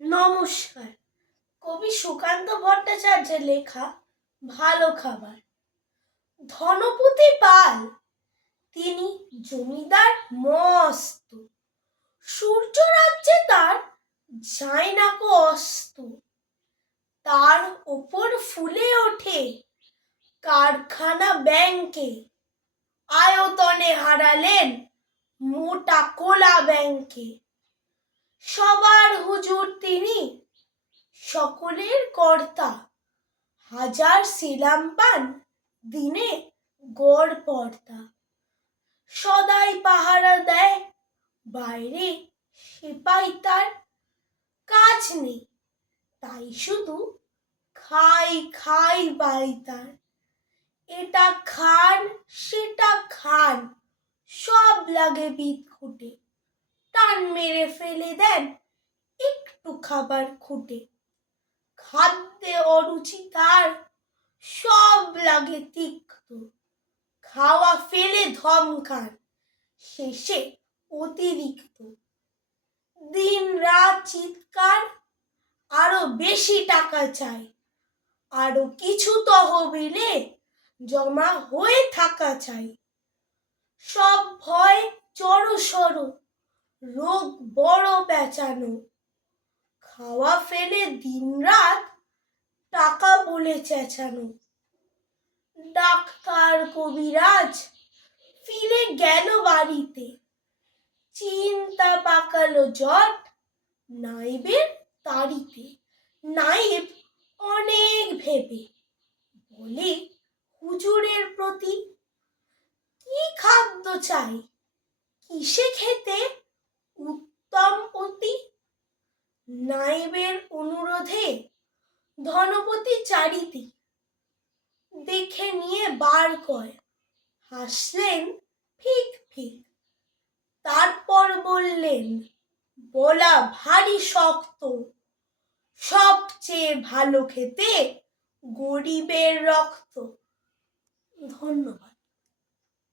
নমস্কার। কবি সুকান্ত ভট্টাচার্যের লেখা ভালো খাবার। ধনপতি পাল তিনি জমিদার মস্ত, সূর্য রাজ্যে তার যায় না কো অস্ত। তার ওপর ফুলে ওঠে কারখানা ব্যাংকে, আয়তনে হারালেন মোটা কোলা ব্যাংকে। সবার হুজুর তিনি, সকলের কর্তা, হাজার সেলাম পান দিনে গড় পর্দা। সদাই পাহারা দেয় বাইরে সেপাই, তার কাজ নেই তাই শুধু খাই খাই বাই তার। এটা খান সেটা খান সব লাগে বিদঘুটে, টান মেরে ফেলে দেন একটু খাবার খুঁটে। খাদ্যে অরুচি তার সব লাগে তিক্ত, খাওয়া ফেলে ধমকান শেষে অতিরিক্ত। দিন রাত চিৎকার আরো বেশি টাকা চাই, আরো কিছু তহবিলে জমা হয়ে থাকা চাই। সব ভয় জড়সড়, রোগ বড় পেঁচানো, খাওয়া ফেলে দিনরাত টাকা বলে চেঁচানো। ডাক্তার কবিরাজ ফিরে গেল বাড়িতে, চিন্তা পাকালো জট নাইবের তাড়িতে। নাইব অনেক ভেবে বলে হুজুরের প্রতি, কি খাদ্য চাই কিসে খেতে উত্তম অতি। নাইবের অনুরোধে ধনপতি চারিদিক দেখে নিয়ে বার কয়, হাসলেন ফিক ফিক। তারপর বললেন, বলা ভারী শক্ত, সবচেয়ে ভালো খেতে গরিবের রক্ত। ধন্যবাদ।